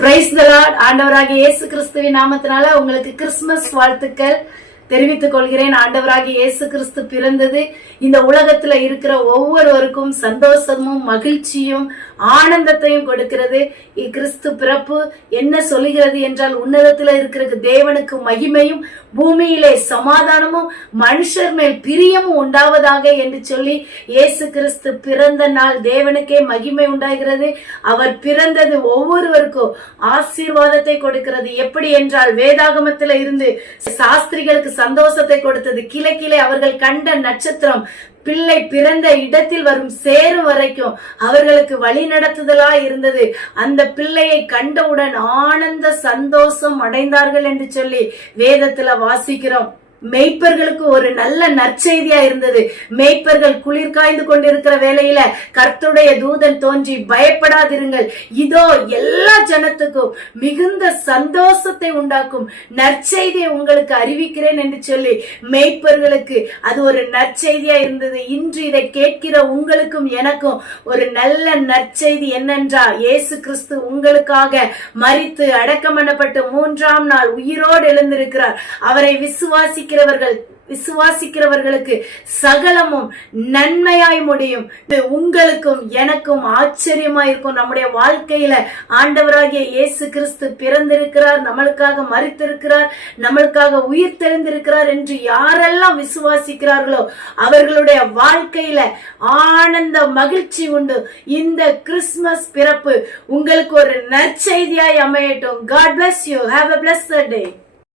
Price தலாட் ஆண்டவராக இயேசு கிறிஸ்துவின் நாமத்தினால உங்களுக்கு கிறிஸ்துமஸ் வாழ்த்துக்கள். தெரிவித்துக் கொள்கிறேன் ஆண்டவராகி இயேசு கிறிஸ்து பிறந்தது. இந்த உலகத்துல இருக்கிற ஒவ்வொருவருக்கும் சந்தோஷமும் மகிழ்ச்சியும் ஆனந்தத்தையும் கொடுக்கிறது. கிறிஸ்து பிறப்பு என்ன சொல்லுகிறது என்றால் உன்னதத்துல இருக்கிற தேவனுக்கு மகிமையும் பூமியிலே சமாதானமும் மனுஷர் மேல் பிரியமும் உண்டாவதாக என்று சொல்லி இயேசு கிறிஸ்து பிறந்த நாள் தேவனுக்கே மகிமை உண்டாகிறது. அவர் பிறந்தது ஒவ்வொருவருக்கும் ஆசீர்வாதத்தை கொடுக்கிறது. எப்படி என்றால் வேதாகமத்துல இருந்து சாஸ்திரிகளுக்கு சந்தோஷத்தை கொடுத்தது. கிளை கிளை அவர்கள் கண்ட நட்சத்திரம் பிள்ளை பிறந்த இடத்தில் வரும் சேரும் வரைக்கும் அவர்களுக்கு வழி நடத்துதலா இருந்தது. அந்த பிள்ளையை கண்டவுடன் ஆனந்த சந்தோஷம் அடைந்தார்கள் என்று சொல்லி வேதத்துல வாசிக்கிறோம். மெய்ப்பர்களுக்கு ஒரு நல்ல நற்செய்தியா இருந்தது. மெய்ப்பர்கள் குளிர் காய்ந்து கொண்டிருக்கிற வேலையில கர்த்துடைய தூதன் தோன்றி பயப்படாதிருங்கள். இதோ எல்லா ஜனத்துக்கும் மிகுந்த சந்தோஷத்தை உண்டாக்கும் நற்செய்தியை உங்களுக்கு அறிவிக்கிறேன் என்று சொல்லி மெய்ப்பர்களுக்கு அது ஒரு நற்செய்தியா இருந்தது. இன்று இதை கேட்கிற உங்களுக்கும் எனக்கும் ஒரு நல்ல நற்செய்தி என்னென்றா? இயேசு கிறிஸ்து உங்களுக்காக மறித்து அடக்கம் பண்ணப்பட்டு மூன்றாம் நாள் உயிரோடு எழுந்திருக்கிறார். அவரை விசுவாசி விசுவாசிக்கிறவர்கள் விசுவாசிக்கிறவர்களுக்கு சகலமும் நன்மையாய் முடியும். உங்களுக்கும் எனக்கும் ஆச்சரியமா இருக்கும். நம்முடைய வாழ்க்கையில ஆண்டவராகிய இயேசு கிறிஸ்து பிறந்திருக்கிறார் நம்மளுக்காக மறித்திருக்கிறார் நம்மளுக்காக உயிர் தெரிந்திருக்கிறார் என்று யாரெல்லாம் விசுவாசிக்கிறார்களோ அவர்களுடைய வாழ்க்கையில ஆனந்த மகிழ்ச்சி உண்டு. இந்த கிறிஸ்துமஸ் பிறப்பு உங்களுக்கு ஒரு நற்செய்தியாய் அமையட்டும். God bless you have a blessed day